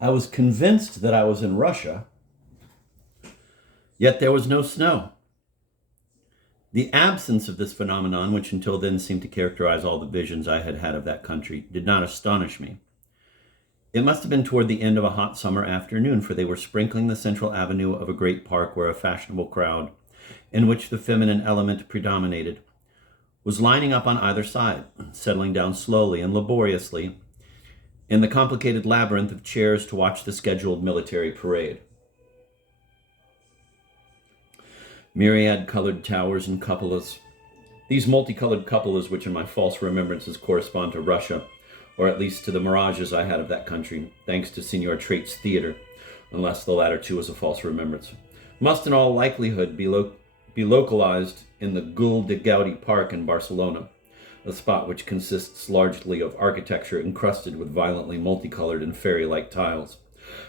I was convinced that I was in Russia, yet there was no snow. The absence of this phenomenon, which until then seemed to characterize all the visions I had had of that country, did not astonish me. It must have been toward the end of a hot summer afternoon, for they were sprinkling the central avenue of a great park where a fashionable crowd, in which the feminine element predominated, was lining up on either side, settling down slowly and laboriously in the complicated labyrinth of chairs to watch the scheduled military parade. Myriad-colored towers and cupolas. These multicolored cupolas, which in my false remembrances correspond to Russia, or at least to the mirages I had of that country, thanks to Signor Trait's theater, unless the latter too was a false remembrance, must in all likelihood be localized in the Gul de Gaudi Park in Barcelona, a spot which consists largely of architecture encrusted with violently multicolored and fairy-like tiles.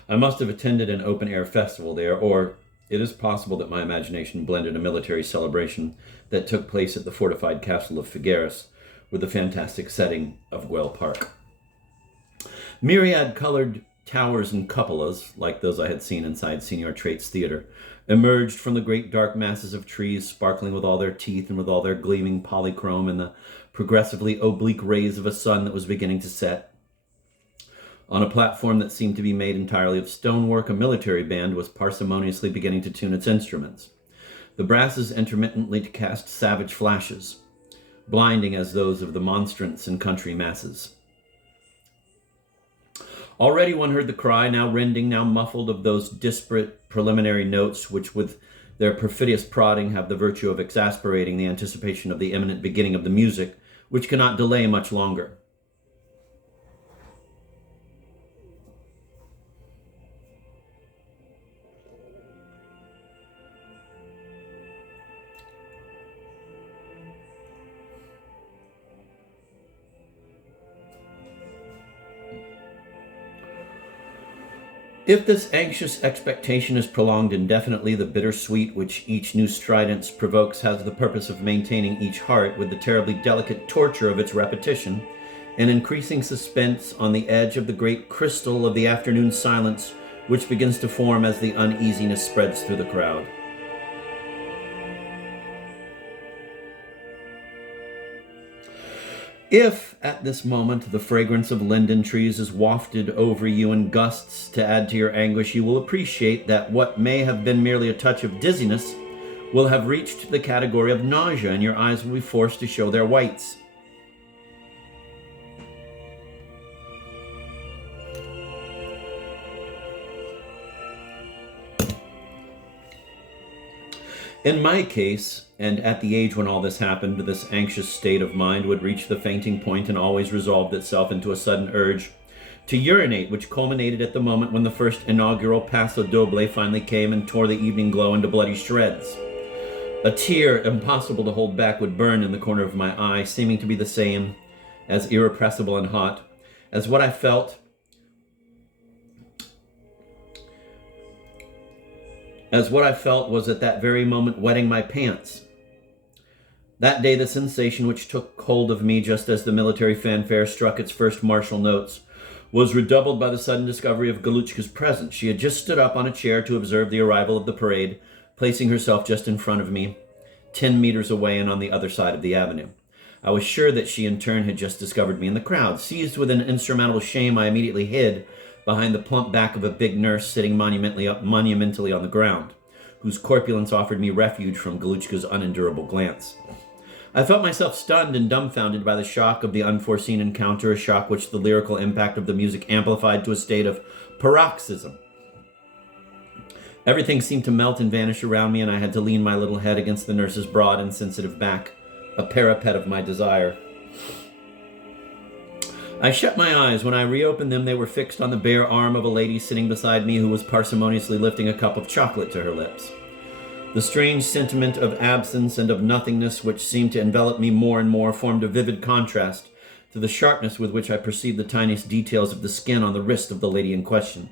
I must have attended an open-air festival there, or it is possible that my imagination blended a military celebration that took place at the fortified castle of Figueres with the fantastic setting of Güell Park. Myriad-colored towers and cupolas, like those I had seen inside Signor Trait's theater, emerged from the great dark masses of trees, sparkling with all their teeth and with all their gleaming polychrome in the progressively oblique rays of a sun that was beginning to set. On a platform that seemed to be made entirely of stonework, a military band was parsimoniously beginning to tune its instruments. The brasses intermittently cast savage flashes, blinding as those of the monstrance and country masses. Already one heard the cry, now rending, now muffled, of those disparate preliminary notes which with their perfidious prodding have the virtue of exasperating the anticipation of the imminent beginning of the music, which cannot delay much longer. If this anxious expectation is prolonged indefinitely, the bittersweet which each new stridence provokes has the purpose of maintaining each heart with the terribly delicate torture of its repetition, and increasing suspense on the edge of the great crystal of the afternoon silence which begins to form as the uneasiness spreads through the crowd. If, at this moment, the fragrance of linden trees is wafted over you in gusts to add to your anguish, you will appreciate that what may have been merely a touch of dizziness will have reached the category of nausea, and your eyes will be forced to show their whites. In my case, and at the age when all this happened, this anxious state of mind would reach the fainting point and always resolved itself into a sudden urge to urinate, which culminated at the moment when the first inaugural Paso Doble finally came and tore the evening glow into bloody shreds. A tear, impossible to hold back, would burn in the corner of my eye, seeming to be the same, as irrepressible and hot, as what I felt was at that very moment wetting my pants. That day, the sensation which took hold of me just as the military fanfare struck its first martial notes was redoubled by the sudden discovery of Galuchka's presence. She had just stood up on a chair to observe the arrival of the parade, placing herself just in front of me, 10 meters away and on the other side of the avenue. I was sure that she in turn had just discovered me in the crowd. Seized with an insurmountable shame, I immediately hid behind the plump back of a big nurse sitting monumentally on the ground, whose corpulence offered me refuge from Galuchka's unendurable glance. I felt myself stunned and dumbfounded by the shock of the unforeseen encounter, a shock which the lyrical impact of the music amplified to a state of paroxysm. Everything seemed to melt and vanish around me, and I had to lean my little head against the nurse's broad and sensitive back, a parapet of my desire. I shut my eyes. When I reopened them, they were fixed on the bare arm of a lady sitting beside me who was parsimoniously lifting a cup of chocolate to her lips. The strange sentiment of absence and of nothingness which seemed to envelop me more and more formed a vivid contrast to the sharpness with which I perceived the tiniest details of the skin on the wrist of the lady in question.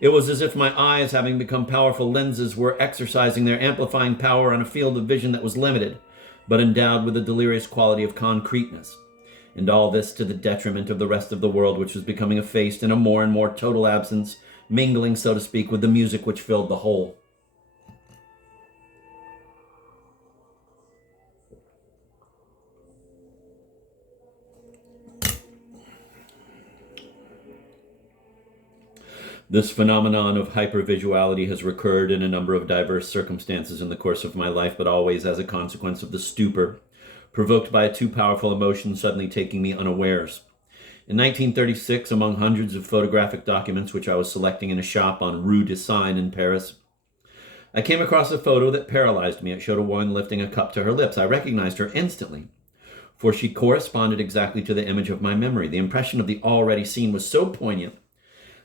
It was as if my eyes, having become powerful lenses, were exercising their amplifying power on a field of vision that was limited, but endowed with the delirious quality of concreteness. And all this to the detriment of the rest of the world, which was becoming effaced in a more and more total absence mingling, so to speak, with the music which filled the whole. This phenomenon of hypervisuality has recurred in a number of diverse circumstances in the course of my life, but always as a consequence of the stupor provoked by a too powerful emotion suddenly taking me unawares. In 1936, among hundreds of photographic documents which I was selecting in a shop on Rue de Seine in Paris, I came across a photo that paralyzed me. It showed a woman lifting a cup to her lips. I recognized her instantly, for she corresponded exactly to the image of my memory. The impression of the already seen was so poignant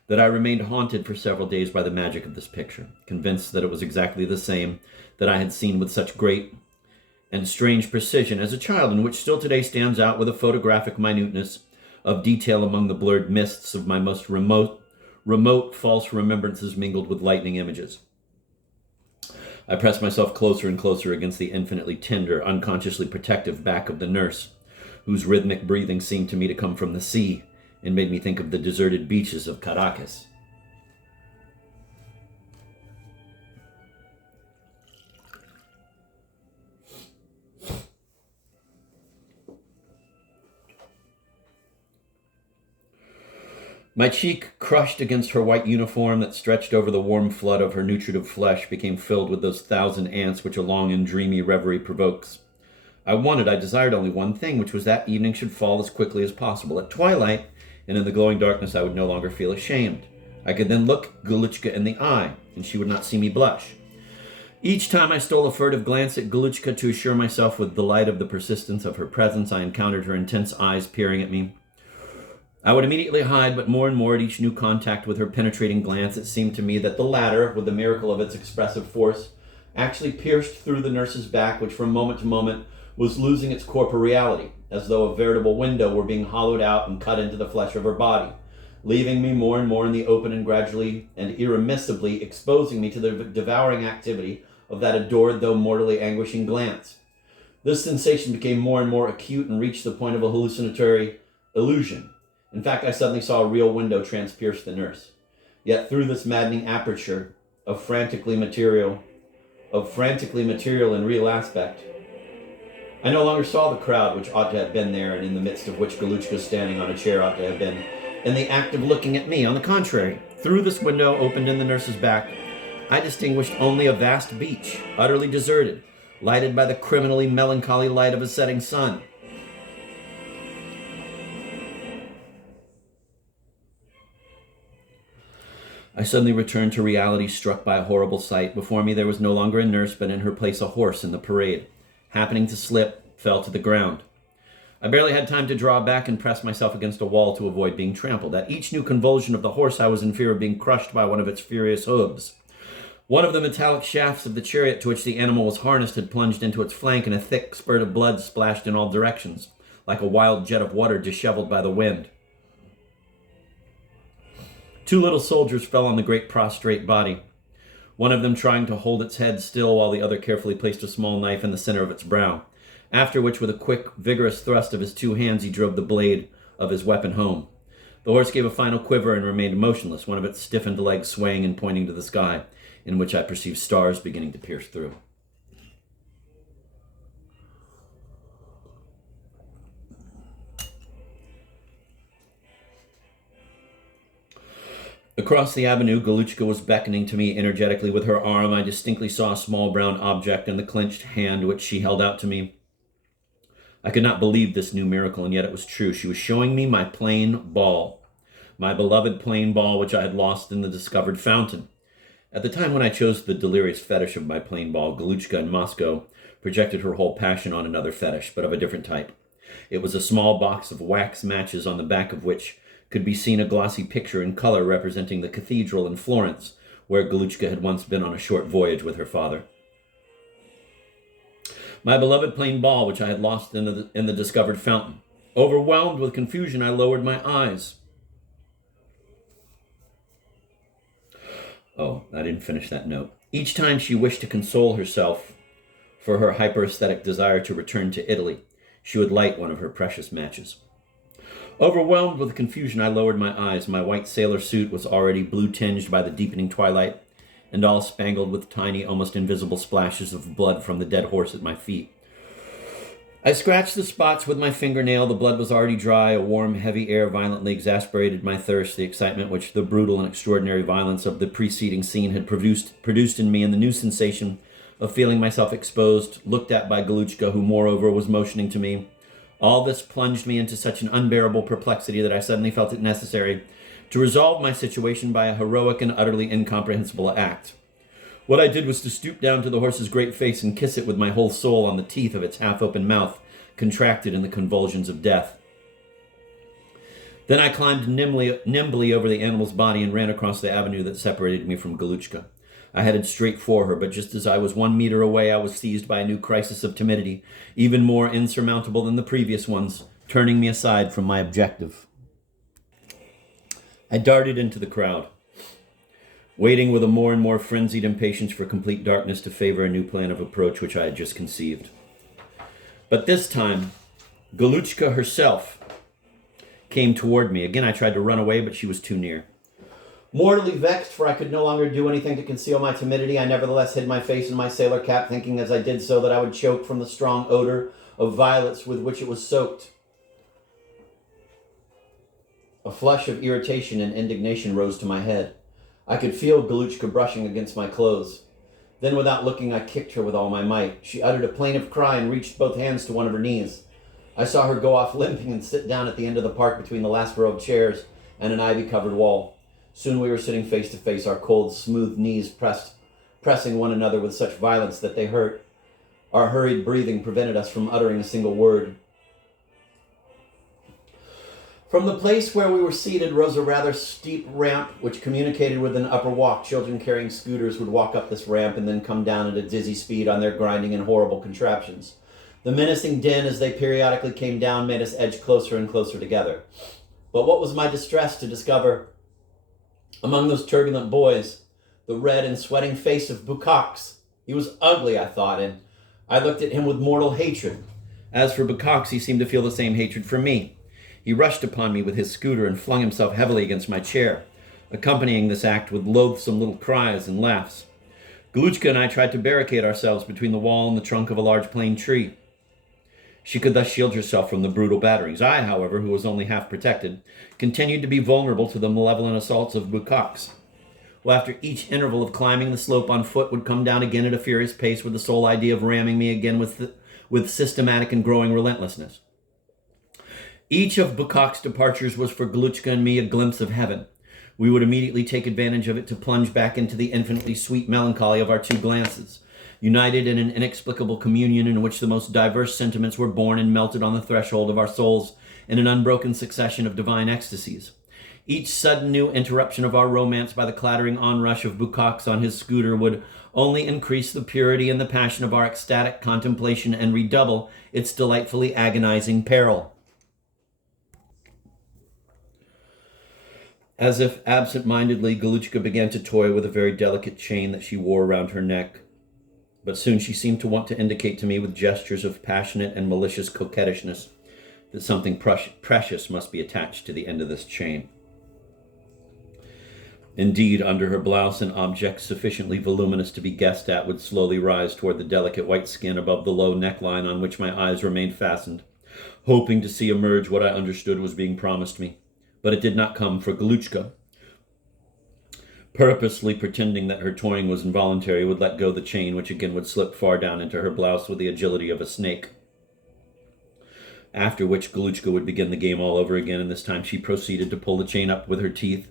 that I remained haunted for several days by the magic of this picture, convinced that it was exactly the same that I had seen with such great and strange precision as a child, and which still today stands out with a photographic minuteness of detail among the blurred mists of my most remote false remembrances mingled with lightning images. I pressed myself closer and closer against the infinitely tender, unconsciously protective back of the nurse, whose rhythmic breathing seemed to me to come from the sea, and made me think of the deserted beaches of Caracas. My cheek, crushed against her white uniform that stretched over the warm flood of her nutritive flesh, became filled with those thousand ants which a long and dreamy reverie provokes. I desired only one thing, which was that evening should fall as quickly as possible. At twilight, and in the glowing darkness, I would no longer feel ashamed. I could then look Goluchka in the eye, and she would not see me blush. Each time I stole a furtive glance at Goluchka to assure myself with delight of the persistence of her presence, I encountered her intense eyes peering at me. I would immediately hide, but more and more at each new contact with her penetrating glance, it seemed to me that the latter, with the miracle of its expressive force, actually pierced through the nurse's back, which from moment to moment was losing its corporeality, as though a veritable window were being hollowed out and cut into the flesh of her body, leaving me more and more in the open and gradually and irremissibly exposing me to the devouring activity of that adored though mortally anguishing glance. This sensation became more and more acute and reached the point of a hallucinatory illusion. In fact, I suddenly saw a real window transpierce the nurse. Yet through this maddening aperture of frantically material and real aspect, I no longer saw the crowd which ought to have been there, and in the midst of which Goluchka standing on a chair ought to have been, in the act of looking at me. On the contrary, through this window opened in the nurse's back, I distinguished only a vast beach, utterly deserted, lighted by the criminally melancholy light of a setting sun. I suddenly returned to reality, struck by a horrible sight. Before me there was no longer a nurse, but in her place a horse in the parade. Happening to slip, fell to the ground. I barely had time to draw back and press myself against a wall to avoid being trampled. At each new convulsion of the horse, I was in fear of being crushed by one of its furious hooves. One of the metallic shafts of the chariot to which the animal was harnessed had plunged into its flank, and a thick spurt of blood splashed in all directions, like a wild jet of water disheveled by the wind. Two little soldiers fell on the great prostrate body, one of them trying to hold its head still while the other carefully placed a small knife in the center of its brow, after which, with a quick, vigorous thrust of his two hands, he drove the blade of his weapon home. The horse gave a final quiver and remained motionless, one of its stiffened legs swaying and pointing to the sky, in which I perceived stars beginning to pierce through. Across the avenue, Goluchka was beckoning to me energetically with her arm. I distinctly saw a small brown object in the clenched hand which she held out to me. I could not believe this new miracle, and yet it was true. She was showing me my plain ball, my beloved plain ball which I had lost in the discovered fountain. At the time when I chose the delirious fetish of my plain ball, Goluchka in Moscow projected her whole passion on another fetish, but of a different type. It was a small box of wax matches on the back of which could be seen a glossy picture in color representing the cathedral in Florence, where Goluchka had once been on a short voyage with her father. My beloved plain ball, which I had lost in the discovered fountain. Overwhelmed with confusion, I lowered my eyes. Oh, I didn't finish that note. Each time she wished to console herself for her hyperesthetic desire to return to Italy, she would light one of her precious matches. Overwhelmed with confusion, I lowered my eyes. My white sailor suit was already blue-tinged by the deepening twilight, and all spangled with tiny, almost invisible splashes of blood from the dead horse at my feet. I scratched the spots with my fingernail. The blood was already dry. A warm, heavy air violently exasperated my thirst, the excitement which the brutal and extraordinary violence of the preceding scene had produced in me, and the new sensation of feeling myself exposed, looked at by Galuchka, who moreover was motioning to me. All this plunged me into such an unbearable perplexity that I suddenly felt it necessary to resolve my situation by a heroic and utterly incomprehensible act. What I did was to stoop down to the horse's great face and kiss it with my whole soul on the teeth of its half-open mouth, contracted in the convulsions of death. Then I climbed nimbly over the animal's body and ran across the avenue that separated me from Galuchka. I headed straight for her, but just as I was 1 meter away, I was seized by a new crisis of timidity, even more insurmountable than the previous ones, turning me aside from my objective. I darted into the crowd, waiting with a more and more frenzied impatience for complete darkness to favor a new plan of approach which I had just conceived. But this time, Galuchka herself came toward me. Again, I tried to run away, but she was too near. Mortally vexed, for I could no longer do anything to conceal my timidity, I nevertheless hid my face in my sailor cap, thinking as I did so that I would choke from the strong odor of violets with which it was soaked. A flush of irritation and indignation rose to my head. I could feel Galuchka brushing against my clothes. Then, without looking, I kicked her with all my might. She uttered a plaintive cry and reached both hands to one of her knees. I saw her go off limping and sit down at the end of the park between the last row of chairs and an ivy-covered wall. Soon we were sitting face to face, our cold, smooth knees pressing one another with such violence that they hurt. Our hurried breathing prevented us from uttering a single word. From the place where we were seated rose a rather steep ramp which communicated with an upper walk. Children carrying scooters would walk up this ramp and then come down at a dizzy speed on their grinding and horrible contraptions. The menacing din as they periodically came down made us edge closer and closer together. But what was my distress to discover among those turbulent boys the red and sweating face of Bucox. He was ugly, I thought, and I looked at him with mortal hatred. As for Bucox, he seemed to feel the same hatred for me. He rushed upon me with his scooter and flung himself heavily against my chair, accompanying this act with loathsome little cries and laughs. Galuchka and I tried to barricade ourselves between the wall and the trunk of a large plane tree. She could thus shield herself from the brutal batterings. I, however, who was only half protected, continued to be vulnerable to the malevolent assaults of Bucox, who after each interval of climbing the slope on foot would come down again at a furious pace with the sole idea of ramming me again with systematic and growing relentlessness. Each of Bucox's departures was for Galuchka and me a glimpse of heaven. We would immediately take advantage of it to plunge back into the infinitely sweet melancholy of our two glances, united in an inexplicable communion in which the most diverse sentiments were born and melted on the threshold of our souls in an unbroken succession of divine ecstasies. Each sudden new interruption of our romance by the clattering onrush of Bucox on his scooter would only increase the purity and the passion of our ecstatic contemplation and redouble its delightfully agonizing peril. As if absent-mindedly, Galuchka began to toy with a very delicate chain that she wore around her neck. But soon she seemed to want to indicate to me with gestures of passionate and malicious coquettishness that something precious must be attached to the end of this chain. Indeed, under her blouse, an object sufficiently voluminous to be guessed at would slowly rise toward the delicate white skin above the low neckline on which my eyes remained fastened, hoping to see emerge what I understood was being promised me. But it did not come, for Galuchka, purposely pretending that her toying was involuntary, would let go the chain, which again would slip far down into her blouse with the agility of a snake. After which Galuchka would begin the game all over again, and this time she proceeded to pull the chain up with her teeth,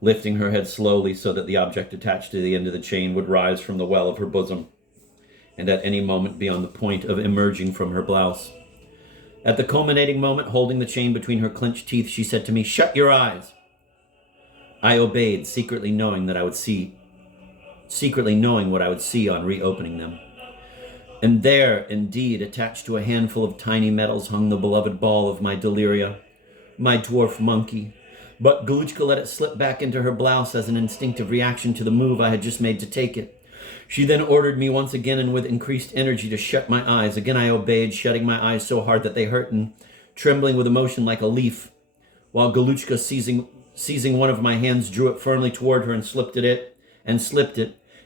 lifting her head slowly so that the object attached to the end of the chain would rise from the well of her bosom, and at any moment be on the point of emerging from her blouse. At the culminating moment, holding the chain between her clenched teeth, she said to me, "Shut your eyes." I obeyed, secretly knowing what I would see on reopening them. And there, indeed, attached to a handful of tiny metals, hung the beloved ball of my deliria, my dwarf monkey. But Galuchka let it slip back into her blouse as an instinctive reaction to the move I had just made to take it. She then ordered me once again and with increased energy to shut my eyes. Again I obeyed, shutting my eyes so hard that they hurt and trembling with emotion like a leaf. while Galuchka, seizing one of my hands, drew it firmly toward her and slipped it,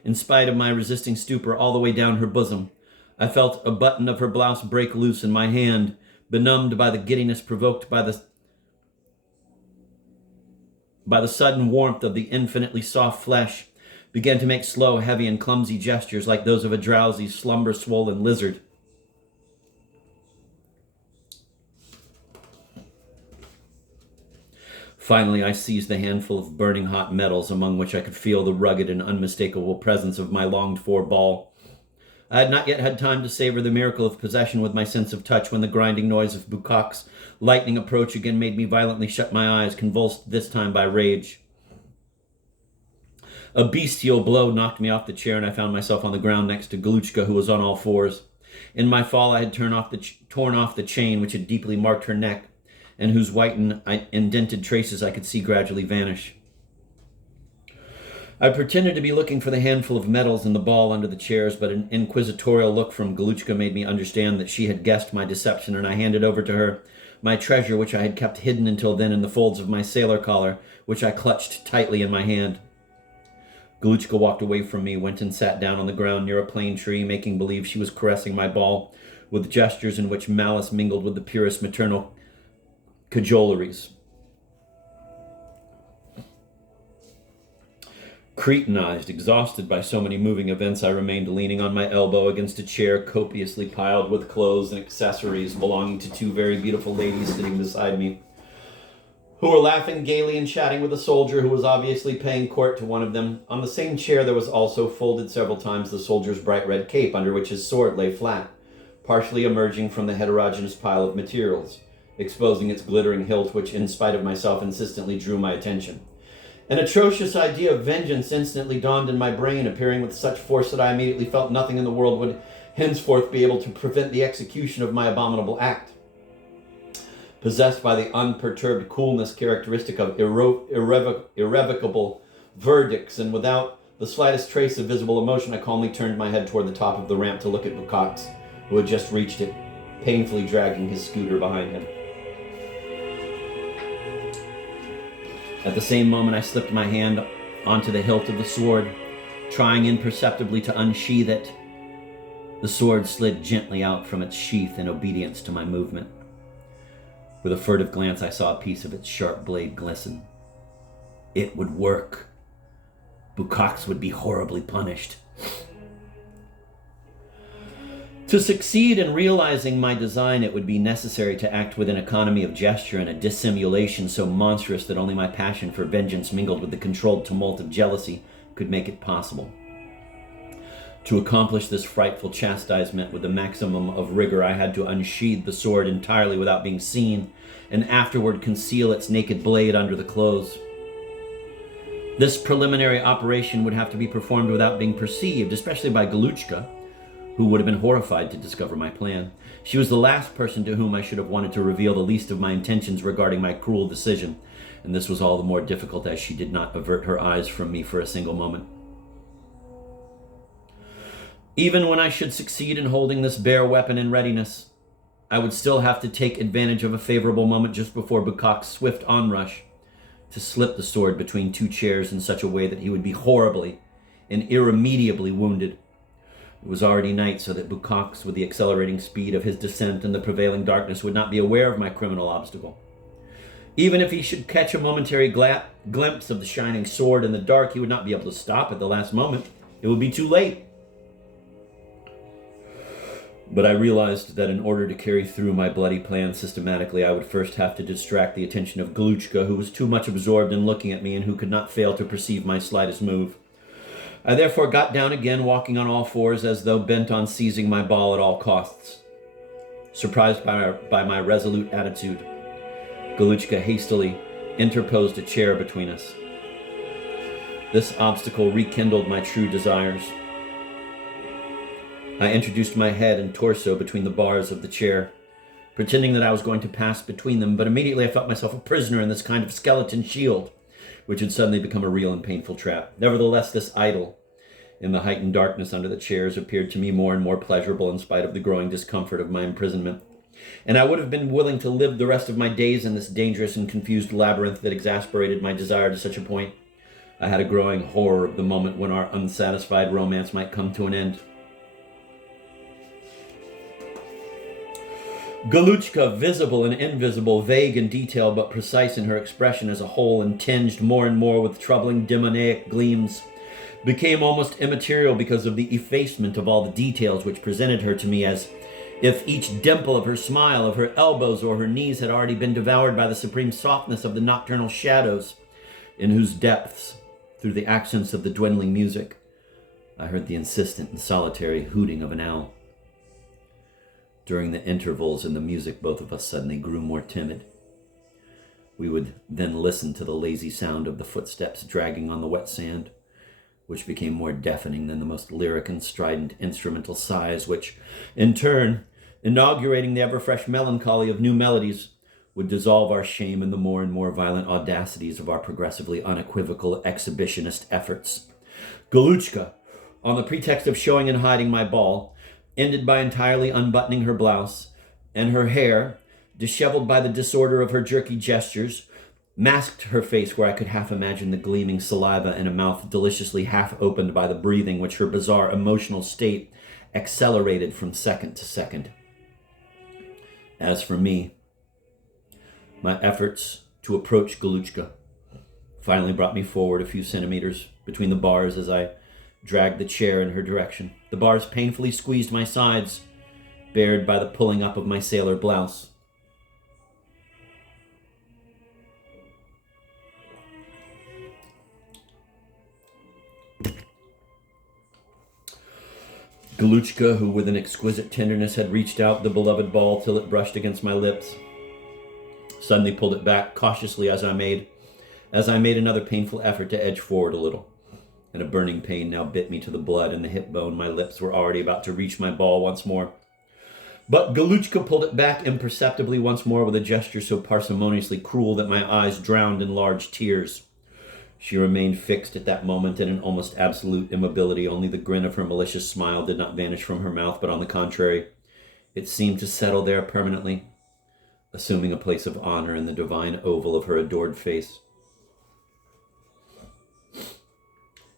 in spite of my resisting stupor, all the way down her bosom. I felt a button of her blouse break loose, and my hand, benumbed by the giddiness provoked by the sudden warmth of the infinitely soft flesh, began to make slow, heavy, and clumsy gestures like those of a drowsy, slumber-swollen lizard. Finally, I seized the handful of burning hot metals, among which I could feel the rugged and unmistakable presence of my longed-for ball. I had not yet had time to savor the miracle of possession with my sense of touch when the grinding noise of Bukak's lightning approach again made me violently shut my eyes, convulsed this time by rage. A bestial blow knocked me off the chair, and I found myself on the ground next to Galuchka, who was on all fours. In my fall, I had torn off the chain which had deeply marked her neck, and whose white and indented traces I could see gradually vanish. I pretended to be looking for the handful of metals in the ball under the chairs, but an inquisitorial look from Galuchka made me understand that she had guessed my deception, and I handed over to her my treasure, which I had kept hidden until then in the folds of my sailor collar, which I clutched tightly in my hand. Galuchka walked away from me, went and sat down on the ground near a plane tree, making believe she was caressing my ball, with gestures in which malice mingled with the purest maternal cajoleries. Cretinized, exhausted by so many moving events, I remained leaning on my elbow against a chair copiously piled with clothes and accessories belonging to two very beautiful ladies sitting beside me, who were laughing gaily and chatting with a soldier who was obviously paying court to one of them. On the same chair there was also, folded several times, the soldier's bright red cape, under which his sword lay flat, partially emerging from the heterogeneous pile of materials, exposing its glittering hilt, which, in spite of myself, insistently drew my attention. An atrocious idea of vengeance instantly dawned in my brain, appearing with such force that I immediately felt nothing in the world would henceforth be able to prevent the execution of my abominable act. Possessed by the unperturbed coolness characteristic of irrevocable verdicts, and without the slightest trace of visible emotion, I calmly turned my head toward the top of the ramp to look at Bukak's, who had just reached it, painfully dragging his scooter behind him. At the same moment, I slipped my hand onto the hilt of the sword, trying imperceptibly to unsheath it. The sword slid gently out from its sheath in obedience to my movement. With a furtive glance, I saw a piece of its sharp blade glisten. It would work. Bukak's would be horribly punished. To succeed in realizing my design, it would be necessary to act with an economy of gesture and a dissimulation so monstrous that only my passion for vengeance mingled with the controlled tumult of jealousy could make it possible. To accomplish this frightful chastisement with the maximum of rigor, I had to unsheathe the sword entirely without being seen, and afterward conceal its naked blade under the clothes. This preliminary operation would have to be performed without being perceived, especially by Galuchka, who would have been horrified to discover my plan. She was the last person to whom I should have wanted to reveal the least of my intentions regarding my cruel decision, and this was all the more difficult as she did not avert her eyes from me for a single moment. Even when I should succeed in holding this bare weapon in readiness, I would still have to take advantage of a favorable moment just before Bukak's swift onrush to slip the sword between two chairs in such a way that he would be horribly and irremediably wounded. It was already night, so that Bukak's, with the accelerating speed of his descent in the prevailing darkness, would not be aware of my criminal obstacle. Even if he should catch a momentary glimpse of the shining sword in the dark, he would not be able to stop at the last moment. It would be too late. But I realized that in order to carry through my bloody plan systematically, I would first have to distract the attention of Galuchka, who was too much absorbed in looking at me and who could not fail to perceive my slightest move. I therefore got down again, walking on all fours as though bent on seizing my ball at all costs. Surprised by my resolute attitude, Galuchka hastily interposed a chair between us. This obstacle rekindled my true desires. I introduced my head and torso between the bars of the chair, pretending that I was going to pass between them, but immediately I felt myself a prisoner in this kind of skeleton shield, which had suddenly become a real and painful trap. Nevertheless, this idol, in the heightened darkness under the chairs, appeared to me more and more pleasurable in spite of the growing discomfort of my imprisonment. and I would have been willing to live the rest of my days in this dangerous and confused labyrinth that exasperated my desire to such a point. I had a growing horror of the moment when our unsatisfied romance might come to an end. Galuchka, visible and invisible, vague in detail but precise in her expression as a whole and tinged more and more with troubling demoniac gleams, became almost immaterial because of the effacement of all the details which presented her to me as if each dimple of her smile, of her elbows or her knees had already been devoured by the supreme softness of the nocturnal shadows, in whose depths, through the accents of the dwindling music, I heard the insistent and solitary hooting of an owl. During the intervals in the music, both of us suddenly grew more timid. We would then listen to the lazy sound of the footsteps dragging on the wet sand, which became more deafening than the most lyric and strident instrumental sighs, which, in turn, inaugurating the ever-fresh melancholy of new melodies, would dissolve our shame in the more and more violent audacities of our progressively unequivocal exhibitionist efforts. Galuchka, on the pretext of showing and hiding my ball, ended by entirely unbuttoning her blouse, and her hair, disheveled by the disorder of her jerky gestures, masked her face where I could half imagine the gleaming saliva in a mouth deliciously half opened by the breathing which her bizarre emotional state accelerated from second to second. As for me, my efforts to approach Galuchka finally brought me forward a few centimeters between the bars as I dragged the chair in her direction. The bars painfully squeezed my sides, bared by the pulling up of my sailor blouse. Galuchka, who with an exquisite tenderness had reached out the beloved ball till it brushed against my lips, suddenly pulled it back cautiously as I made another painful effort to edge forward a little, and a burning pain now bit me to the blood and the hip bone. My lips were already about to reach my ball once more. But Galuchka pulled it back imperceptibly once more with a gesture so parsimoniously cruel that my eyes drowned in large tears. She remained fixed at that moment in an almost absolute immobility. Only the grin of her malicious smile did not vanish from her mouth, but on the contrary, it seemed to settle there permanently, assuming a place of honor in the divine oval of her adored face.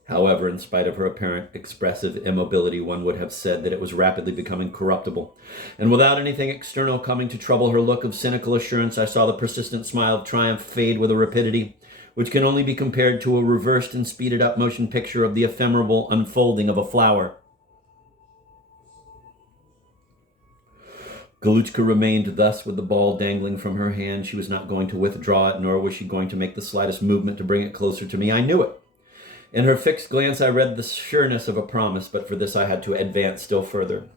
However, in spite of her apparent expressive immobility, one would have said that it was rapidly becoming corruptible. And without anything external coming to trouble her look of cynical assurance, I saw the persistent smile of triumph fade with a rapidity which can only be compared to a reversed and speeded up motion picture of the ephemeral unfolding of a flower. Galuchka remained thus with the ball dangling from her hand. She was not going to withdraw it, nor was she going to make the slightest movement to bring it closer to me. I knew it. In her fixed glance I read the sureness of a promise, but for this I had to advance still further.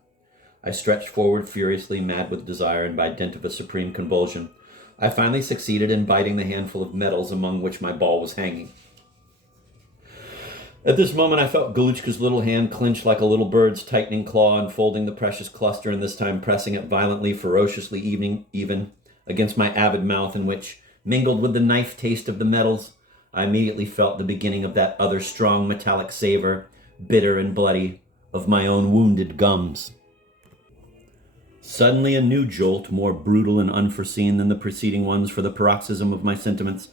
I stretched forward furiously, mad with desire, and by dint of a supreme convulsion, I finally succeeded in biting the handful of metals among which my ball was hanging. At this moment I felt Galuchka's little hand clench like a little bird's tightening claw, unfolding the precious cluster, and this time pressing it violently, ferociously, even against my avid mouth, in which, mingled with the knife taste of the metals, I immediately felt the beginning of that other strong metallic savor, bitter and bloody, of my own wounded gums. Suddenly a new jolt, more brutal and unforeseen than the preceding ones, for the paroxysm of my sentiments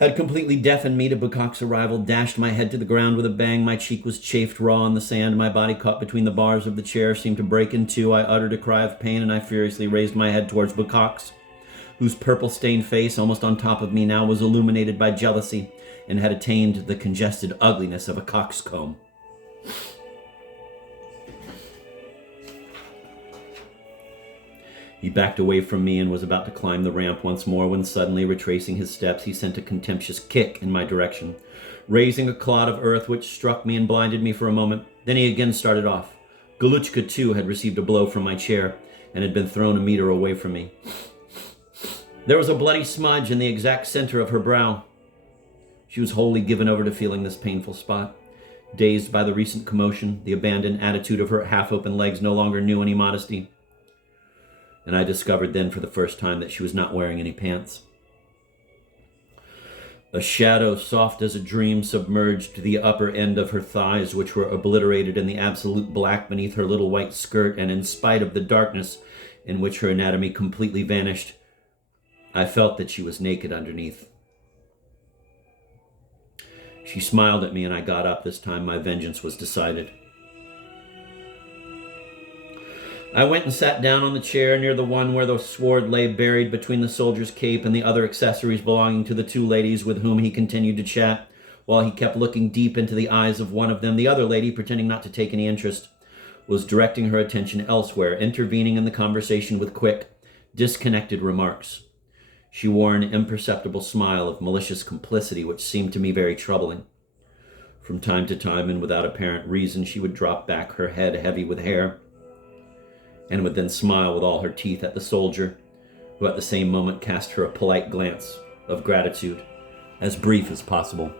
had completely deafened me to Bukak's arrival, dashed my head to the ground with a bang. My cheek was chafed raw on the sand. My body caught between the bars of the chair seemed to break in two. I uttered a cry of pain, and I furiously raised my head towards Bukak's, whose purple-stained face, almost on top of me now, was illuminated by jealousy and had attained the congested ugliness of a coxcomb. He backed away from me and was about to climb the ramp once more when suddenly, retracing his steps, he sent a contemptuous kick in my direction, raising a clod of earth which struck me and blinded me for a moment. Then he again started off. Galuchka, too, had received a blow from my chair and had been thrown a meter away from me. There was a bloody smudge in the exact center of her brow. She was wholly given over to feeling this painful spot. Dazed by the recent commotion, the abandoned attitude of her half-open legs no longer knew any modesty. And I discovered then for the first time that she was not wearing any pants. A shadow soft as a dream submerged the upper end of her thighs, which were obliterated in the absolute black beneath her little white skirt, and in spite of the darkness in which her anatomy completely vanished, I felt that she was naked underneath. She smiled at me and I got up. This time my vengeance was decided. I went and sat down on the chair near the one where the sword lay buried between the soldier's cape and the other accessories belonging to the two ladies with whom he continued to chat, while he kept looking deep into the eyes of one of them. The other lady, pretending not to take any interest, was directing her attention elsewhere, intervening in the conversation with quick, disconnected remarks. She wore an imperceptible smile of malicious complicity, which seemed to me very troubling. From time to time, and without apparent reason, she would drop back her head heavy with hair, and would then smile with all her teeth at the soldier, who at the same moment cast her a polite glance of gratitude, as brief as possible.